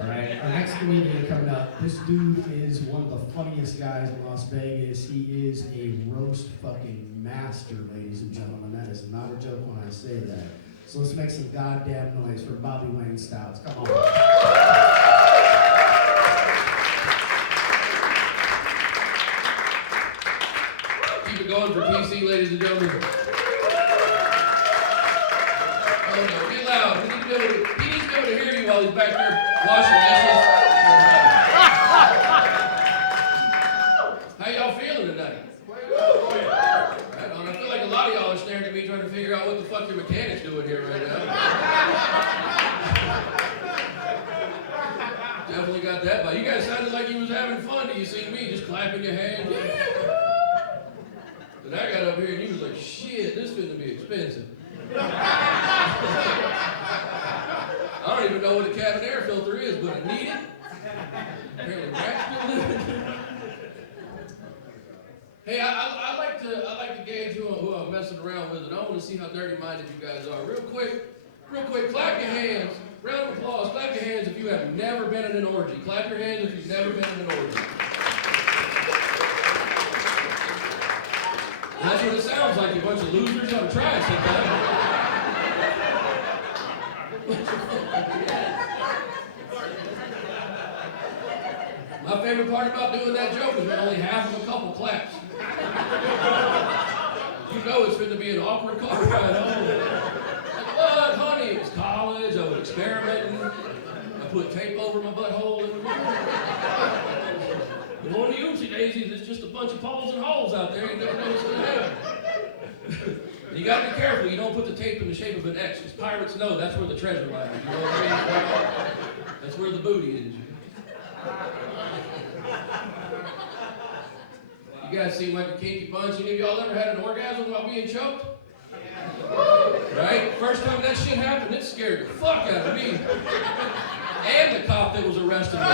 Alright, our next comedian coming up. This dude is one of the funniest guys in Las Vegas. He is a roast fucking master, ladies and gentlemen. That is not a joke when I say that. So let's make some goddamn noise for Bobby Wayne Stouts. Come on. Keep it going for TC, ladies and gentlemen. Oh no, get loud. He needs to be able to hear you while he's back there washing dishes. How y'all feeling tonight? Right on. I feel like a lot of y'all are staring at me trying to figure out what the fuck your mechanic's doing here right now. Definitely got that vibe. You guys sounded like you was having fun. Do you see me just clapping your hands? Yeah. Then I got up here and you was like, shit, this is going to be expensive. I don't even know what a cabin air filter is, but I need it. Apparently, rats still living. Hey, I like to gauge who I'm messing around with, and I want to see how dirty-minded you guys are. Real quick, clap your hands. Round of applause. Clap your hands if you have never been in an orgy. Clap your hands if you've never been in an orgy. That's what it sounds like. You bunch of losers ought to try it sometime. My favorite part about doing that joke is when only half of a couple claps. You know it's going to be an awkward car ride home. Like, what, honey? It's college. I was experimenting. I put tape over my butthole. But one of the oopsie daisies is just a bunch of poles and holes out there. You never know what's going to happen. You got to be careful. You don't put the tape in the shape of an X, because pirates know that's where the treasure lies. You know what I mean? That's where the booty is. You guys seem like a kinky bunch. Any of y'all ever had an orgasm while being choked? Right? First time that shit happened, it scared the fuck out of me. And the cop that was arresting me.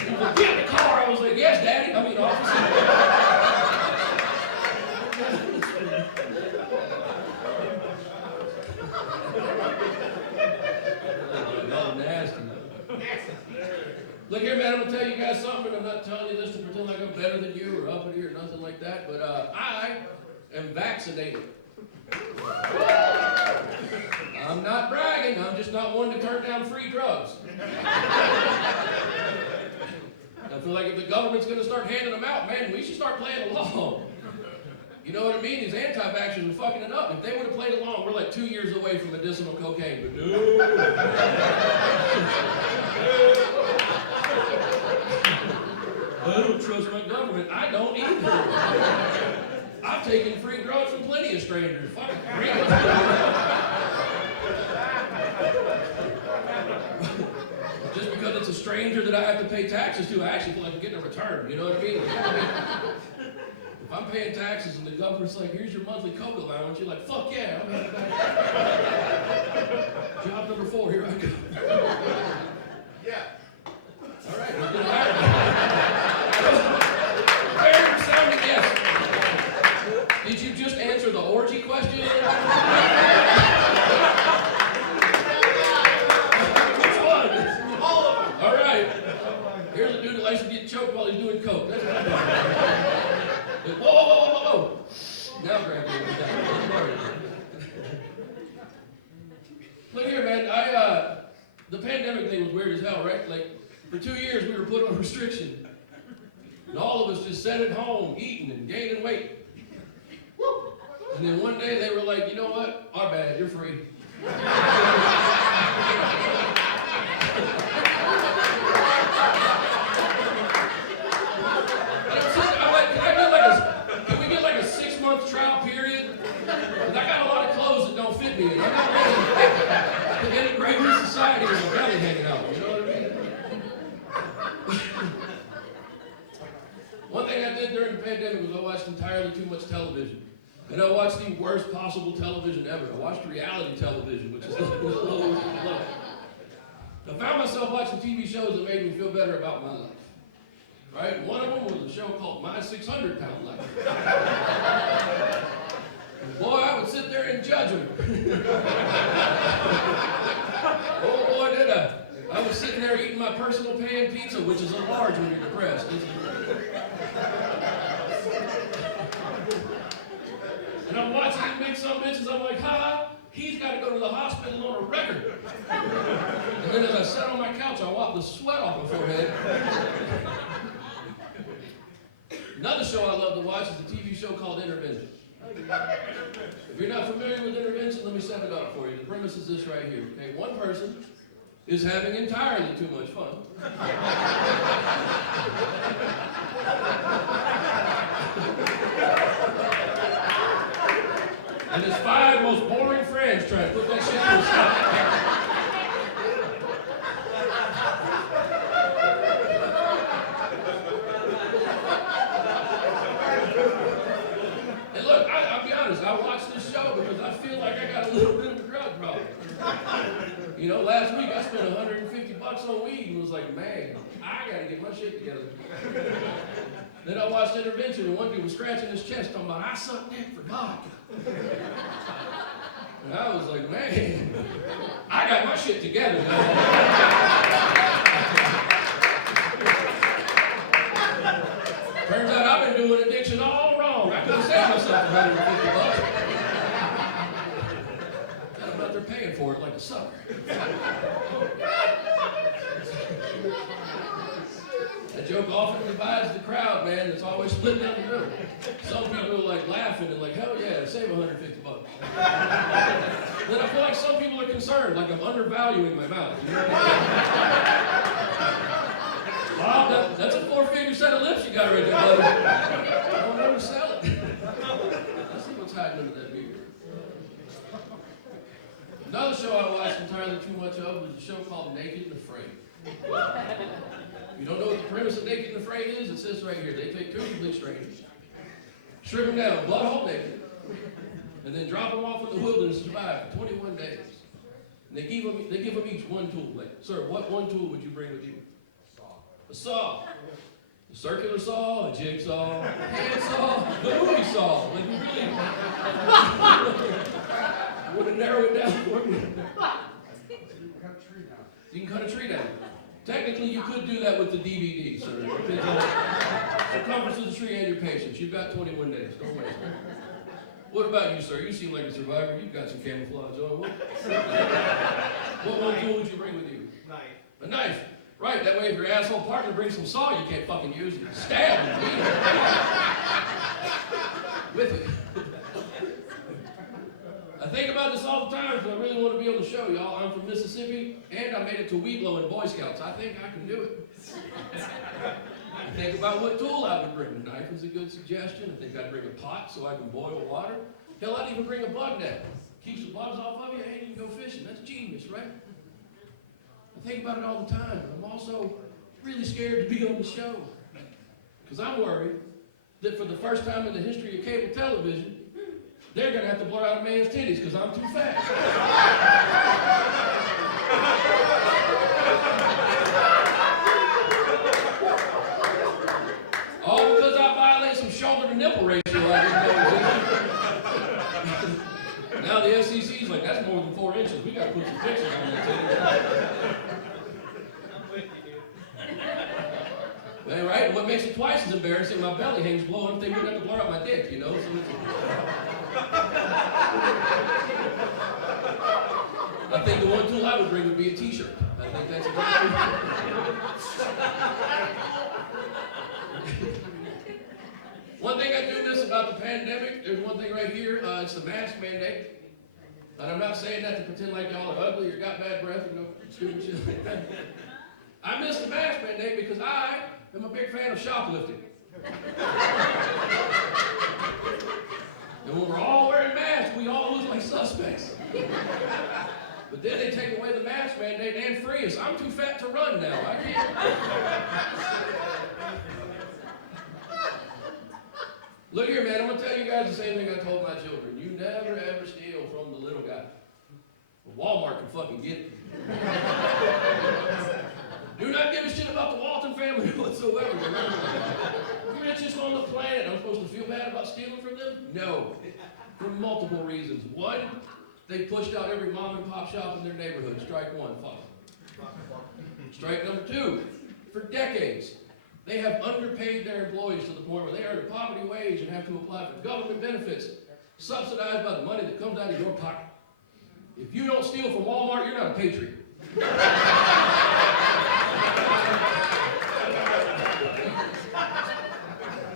He was like, get in the car. I was like, yes, daddy. I mean, officer. Look here, man, I'm going to tell you guys something, and I'm not telling you this to pretend like I'm better than you or uppity or nothing like that, but I am vaccinated. I'm not bragging, I'm just not one to turn down free drugs. I feel like if the government's going to start handing them out, man, we should start playing along. You know what I mean? These anti-vaxxers are fucking it up. If they would have played along, we're like 2 years away from medicinal cocaine, but no. I don't trust my government. I don't either. I've taken free drugs from plenty of strangers. Fuck, really? Just because it's a stranger that I have to pay taxes to, I actually feel like I'm getting a return. You know what I mean? If I'm paying taxes and the government's like, here's your monthly coke allowance, you're like, fuck yeah, I'm headed back. Job number 4, here I go. Yeah. All right, let's get it out. Fair sounding yes. Did you just answer the orgy question? Which one? All of them. All right. Here's a dude that likes to get choked while he's doing coke. That's what I'm talking about. Whoa. Now grab your Look here, man. The pandemic thing was weird as hell, right? Like, for 2 years, we were put on restriction. And all of us just sat at home, eating and gaining weight. And then one day, they were like, you know what? Our bad, you're free. Can we get like a 6-month trial period? Because I got a lot of clothes that don't fit me. And I'm not ready to integrate with society with my belly hanging out. You know what I mean? One thing I did during the pandemic was I watched entirely too much television. And I watched the worst possible television ever. I watched reality television, which is the lowest of the low. I found myself watching TV shows that made me feel better about my life. Right? One of them was a show called My 600 Pound Life. Boy, I would sit there and judge them. Oh boy, did I. I was sitting there eating my personal pan pizza, which is a large when you're depressed. And I'm watching him make some bitches, I'm like, ha, he's got to go to the hospital on a record. And then as I sat on my couch, I wiped the sweat off my forehead. Another show I love to watch is a TV show called Intervention. If you're not familiar with Intervention, let me set it up for you. The premise is this right here. Okay, one person is having entirely too much fun. And his 5 most boring friends try to put that shit to a stop. And look, I'll be honest, I watched this show because I feel like I got a little bit of a drug problem. You know, last week I spent $150 on weed and was like, man, I gotta get my shit together. Then I watched Intervention and one dude was scratching his chest talking about, I suck dick for God. And I was like, man, I got my shit together now. Turns out I've been doing addiction all wrong. I could have saved myself $150. But they're paying for it like a sucker. That joke often divides the crowd, man. It's always split down the middle. Some people are like laughing and like, hell yeah, save $150. Then I feel like some people are concerned, like I'm undervaluing my mouth. You know what I mean? Wow, that's a 4-figure set of lips you got right there, buddy. I don't know to sell it. Let's see what's hiding under that beard. Another show I watched entirely too much of was a show called Naked and Afraid. You don't know what the premise of Naked and Afraid is? It says right here. They take 2 complete strangers, strip them down, blood hole naked, and then drop them off in the wilderness to survive for 21 days. And they give them each one tool. Like, sir, what one tool would you bring with you? A saw. A circular saw, a jigsaw, a handsaw, the movie saw. Like, you really want to narrow it down for me? You can cut a tree down. Technically, you could do that with the DVD, sir. It depends on the circumference of the tree and your patience. You've got 21 days. Don't waste it. What about you, sir? You seem like a survivor. You've got some camouflage on. What one tool would you bring with you? Knife. A knife. Right, that way if your asshole partner brings some saw you can't fucking use, you can stab and beat him. With it. I think about this all the time because I really want to be on the show, y'all. I'm from Mississippi, and I made it to Weeblo in Boy Scouts. I think I can do it. I think about what tool I would bring. A knife is a good suggestion. I think I'd bring a pot so I can boil water. Hell, I'd even bring a bug net. Keeps the bugs off of you, and you can go fishing. That's genius, right? I think about it all the time, but I'm also really scared to be on the show. Because I'm worried that for the first time in the history of cable television, they're going to have to blur out a man's titties because I'm too fat. All because I violate some shoulder to nipple ratio I didn't know. Now the FCC's like, that's more than 4 inches. We got to put some pictures on that titty. Man, right? And what makes it twice as embarrassing, my belly hangs below if they wouldn't have to blur out my dick, you know? So it's... I think the one tool I would bring would be a t-shirt. I think that's a good thing. One thing I do miss about the pandemic, there's one thing right here, it's the mask mandate. And I'm not saying that to pretend like y'all are ugly or got bad breath or no stupid shit like that. I miss the mask mandate because I am a big fan of shoplifting. And when we're all wearing masks, we all look like suspects. But then they take away the mask mandate and free us. I'm too fat to run now. I can't. Look here, man. I'm going to tell you guys the same thing I told my children. You never, ever steal from the little guy. Walmart can fucking get it. Do not give a shit about the Walton family whatsoever. Remember, the richest on the planet. I'm supposed to feel bad about stealing from them? No. for multiple reasons. One, they pushed out every mom and pop shop in their neighborhood. Strike one, fuck them. Strike number two, for decades, they have underpaid their employees to the point where they earn a poverty wage and have to apply for government benefits subsidized by the money that comes out of your pocket. If you don't steal from Walmart, you're not a patriot.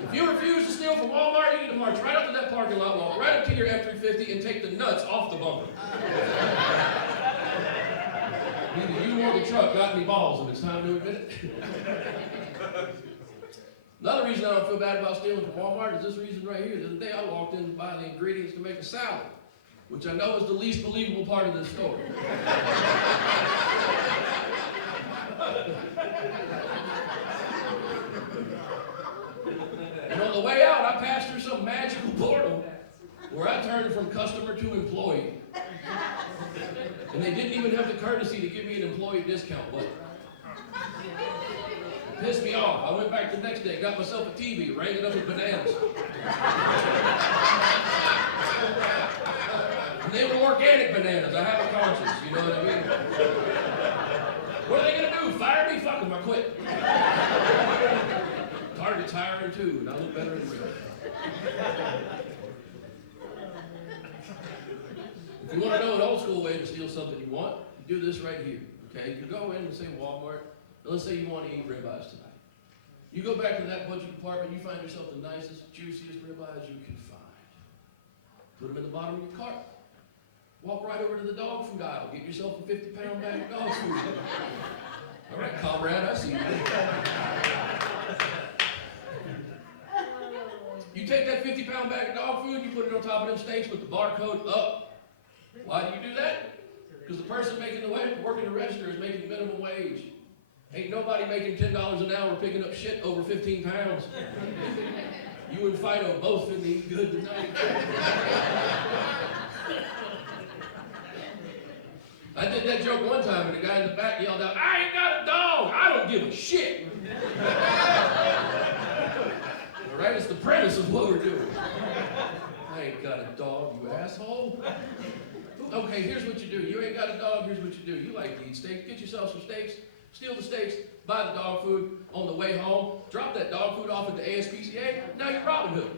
If you refuse to steal from Walmart, you need to march right up to that parking lot, walk right up to your F-350 and take the nuts off the bumper. Neither you or the truck got any balls and it's time to admit it. Another reason I don't feel bad about stealing from Walmart is this reason right here. The other day I walked in to buy the ingredients to make a salad, which I know is the least believable part of this story. And on the way out, I passed through some magical portal where I turned from customer to employee. And they didn't even have the courtesy to give me an employee discount button. It pissed me off. I went back the next day, got myself a TV, rang it up with bananas. And they were organic bananas. I have a conscience, you know what I mean? What are they going to do? Fire me? Fuck them, I quit. Target's hiring too, and I look better in real. If you want to know an old school way to steal something you want, you do this right here, okay? You go in and say Walmart, and let's say you want to eat ribeyes tonight. You go back to that butcher department, you find yourself the nicest, juiciest ribeyes you can find. Put them in the bottom of your cart. Walk right over to the dog food aisle. Get yourself a 50-pound bag of dog food. All right, comrade, I see you. You take that 50-pound bag of dog food, you put it on top of them steaks with the barcode up. Why do you do that? Because the person making the working the register is making minimum wage. Ain't nobody making $10 an hour picking up shit over 15 pounds. You and Fido both finna eat good tonight. I did that joke one time and the guy in the back yelled out, "I ain't got a dog! I don't give a shit!" All right, it's the premise of what we're doing. I ain't got a dog, you asshole. Okay, here's what you do. You ain't got a dog, here's what you do. You like to eat steaks, get yourself some steaks, steal the steaks, buy the dog food on the way home, drop that dog food off at the ASPCA, now you're Robin Hood.